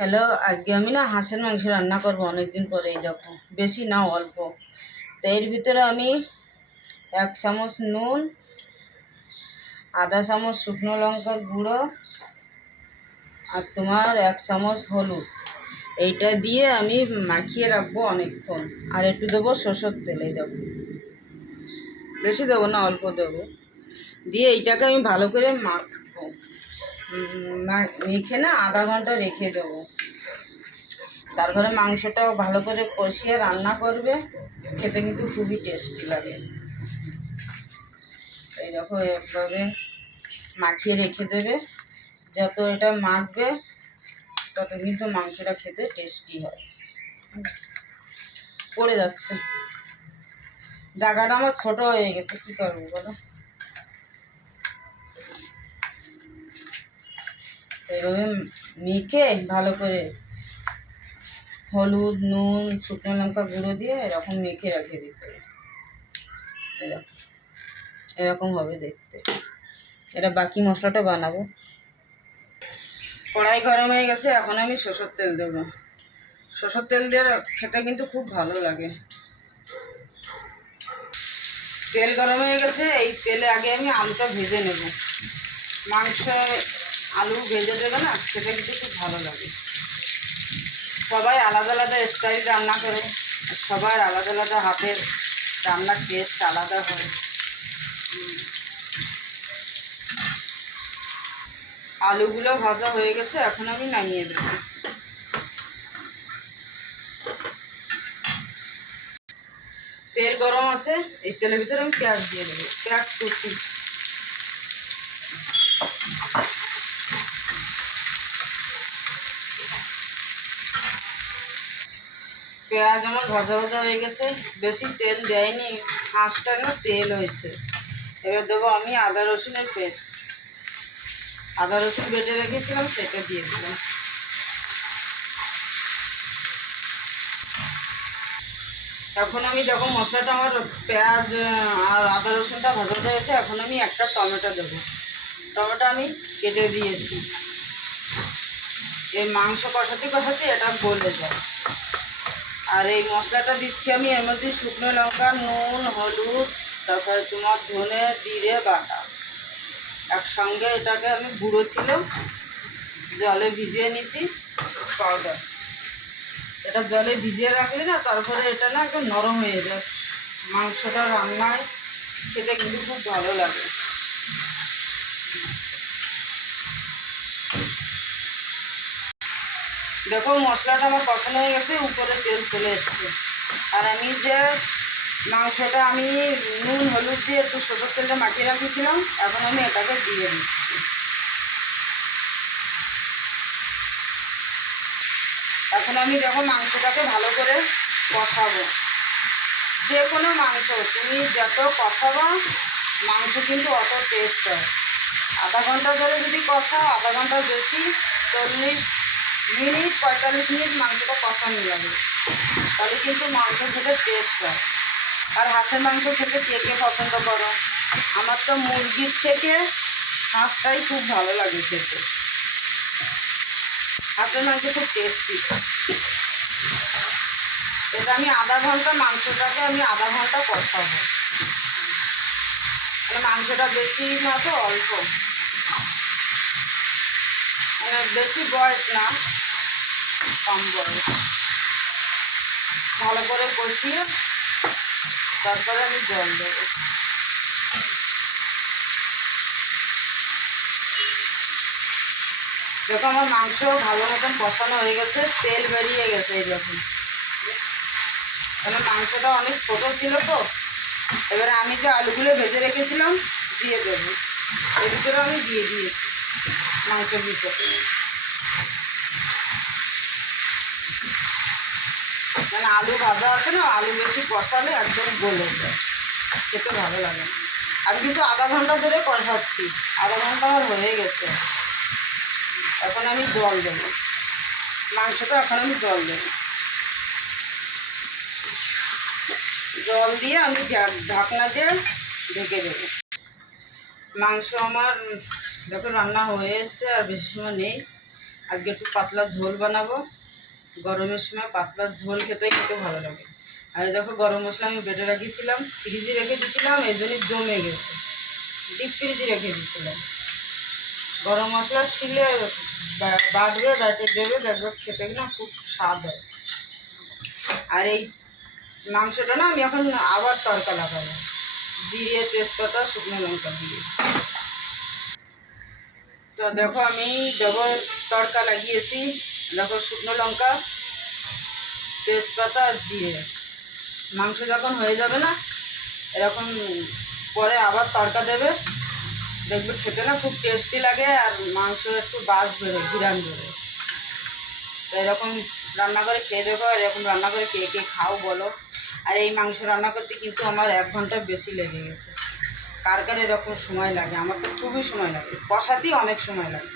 Hello, আজকে আমি না হাঁসের মাংস রান্না করব অনেকদিন পরে দেখো। বেশি না, অল্প। তো এর ভিতরে আমি এক চামচ নুন, আধা চামচ শুকনো লঙ্কার গুঁড়ো আর তোমার এক চামচ হলুদ। এইটা দিয়ে আমি মাখিয়ে রাখব অনেকক্ষণ। আর একটু দেবো সরষের তেল দেবো বেশি দেবো না, অল্প দেবো। দিয়ে এইটাকে আমি ভালো করে মাখবো। মেখে না আধা ঘণ্টা রেখে দেবো। তারপরে মাংসটাও ভালো করে কষিয়ে রান্না করবে। খেতে কিন্তু খুবই টেস্টি লাগে। এই দেখো, এভাবে মাখিয়ে রেখে দেবে। যত এটা মাখবে, তত কিন্তু মাংসটা খেতে টেস্টি হয়। পড়ে যাচ্ছে। জায়গাটা আমার ছোট হয়ে গেছে, কি করব বলো? এইভাবে মেখে ভালো করে হলুদ, নুন, শুকনো লঙ্কা গুঁড়ো দিয়ে এরকম মেখে রেখে দিতে এরকম হবে দেখতে। এটা বাকি মশলাটা বানাবো। কড়াই গরম হয়ে গেছে, এখন আমি সরষের তেল দেবো। সরষের তেল দিয়ে খেতে কিন্তু খুব ভালো লাগে। তেল গরম হয়ে গেছে, এই তেলে আগে আমি আলুটা ভেজে নেব। মাংস আলু ভেজে দেবে না, খেতে কিন্তু খুব ভালো লাগে। সবাই আলাদা আলাদা স্টাইল রান্না করে সবার আলাদা আলাদা হাতের রান্নার টেস্ট আলাদা হয়। আলুগুলো ভাজা হয়ে গেছে, এখন আমি নামিয়ে দেবো। তেল গরম আছে, এই তেলের ভিতরে আমি পেঁয়াজ দিয়ে দেবো। পেঁয়াজ কুচি। পেঁয়াজ আমার ভাজা ভাজা হয়ে গেছে। বেশি তেল দেয়নি হাঁসটা না তেল হয়েছে। এবার দেবো আমি আদা রসুনের পেস্ট। আদা রসুন বেটে রেখেছিলাম, সেটা দিয়ে দিলাম। এখন আমি দেখো মশলাটা আমার পেঁয়াজ আর আদা রসুনটা ভাজা ভাজা হয়েছে, এখন আমি একটা টমেটো দেবো। টমেটো আমি কেটে দিয়েছি। এই মাংস কষাতে কষাতে এটা গলে যায়। আর এই মশলাটা দিচ্ছি আমি, এর মধ্যে শুকনো লঙ্কা, নুন, হলুদ, তারপরে তোমার ধনে, জিরে, বাটা। একসঙ্গে এটাকে আমি গুঁড়ো ছিল, জলে ভিজিয়ে নিছি পাউডার এটা জলে ভিজিয়ে রাখলি না, তারপরে এটা না একদম নরম হয়ে যায়। মাংসটা রান্নায় খেতে কিন্তু খুব ভালো লাগে। দেখো মশলাটা আমার কষানো হয়ে গেছে, উপরে তেল চলে এসছে। আর আমি যে মাংসটা আমি নুন, হলুদ দিয়ে একটু সরষের তেলটা মাখিয়ে রাখিয়েছিলাম, এখন আমি এটাকে দিয়ে দিচ্ছি। এখন আমি দেখো মাংসটাকে ভালো করে কষাবো। যে কোনো মাংস, তুমি যত কষাবো, মাংস কিন্তু অত টেস্ট হয়। আধা ঘণ্টা ধরে যদি কষাও, আধা ঘণ্টা বেশি, চল্লিশ মিনিট পঁয়তাল্লিশ মিনিট মাংসটা কষানো যাবে। তাহলে কিন্তু মাংস খেতে টেস্ট হয়। আর হাঁসের মাংস খেতে কে কে পছন্দ করো? আমার তো মুরগির থেকে হাঁসটাই খুব ভালো লাগে খেতে। হাঁসের মাংস খুব টেস্টি এটা আমি আধা ঘণ্টা মাংসটাকে আমি আধা ঘণ্টা কষাবো। মানে মাংসটা বেশি না তো অল্প। বেশি বয়স না, কম বয়স। ভালো করে কষিয়ে তারপরে আমি জল দেবো। দেখো আমার মাংস ভালো মতন কষানো হয়ে গেছে, তেল বেরিয়ে গেছে এই দেখুন কারণ মাংসটা অনেক ছোট ছিল তো, এবারে আমি যে আলুগুলো ভেজে রেখেছিলাম, দিয়ে দেবো। এর ভিতরে আমি দিয়ে দিয়েছি। মাংসের ভিতরে আলু ভাজা আছে না, আলু বেশি কষালে একদম গলে যায়। খেতে ভালো লাগে আমি কিন্তু আধা ঘণ্টা ধরে কষাচ্ছি। আধা ঘণ্টা আমার হয়ে গেছে। এখন আমি জল দেবো। মাংসটা এখন আমি জল দেবো। জল দিয়ে আমি ঢাক- ঢাকনা দিয়ে ঢেকে দেবো। মাংস আমার দেখো, রান্না হয়ে এসছে আর বেশি সময় নেই। আজকে একটু পাতলা ঝোল বানাবো। গরমের সময় পাতলা ঝোল খেতে খেতে ভালো লাগে। আর দেখো, গরম মশলা আমি বেটে রাখিয়েছিলাম ফ্রিজে রেখে দিয়েছিলাম, এই জন্যই জমে গেছে। ডিপ ফ্রিজে রেখে দিয়েছিলাম। গরম মশলা শিলে বা- বাটবে, বাটে দেবে, দেখবে খেতে না খুব স্বাদ হয়। আর এই মাংসটা না, আমি এখন আবার তড়কা লাগাবো। জিরে, তেজপাতা, শুকনো লঙ্কা দিয়ে। তো দেখো আমি ডবল তড়কা লাগিয়েছি। দেখো শুকনো লঙ্কা, তেজপাতা আর জিরে। মাংস যখন হয়ে যাবে না, এরকম পরে আবার তড়কা দেবে। দেখবে খেতে না খুব টেস্টি লাগে আর মাংস একটু বাস বেরোয়, ঘিরান বেরোয়। তো এরকম রান্না করে খেয়ে দেখো, আর এরকম রান্না করে কে কে খাও বলো। আর এই মাংস রান্না করতে কিন্তু আমার এক ঘণ্টা বেশি লেগে গেছে। কার কার এরকম সময় লাগে? আমার তো খুবই সময় লাগে। বসাতেই অনেক সময় লাগে।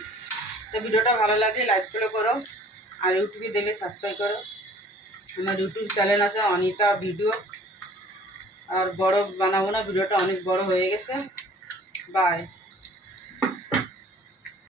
তো ভিডিওটা ভালো লাগলে লাইক ফলো করো। আর ইউটিউবে দেখলে সাবস্ক্রাইব করো। আমার ইউটিউব চ্যানেল আছে অনিতা ভিডিও। আর বড় বানাবো না, ভিডিওটা অনেক বড় হয়ে গেছে। বাই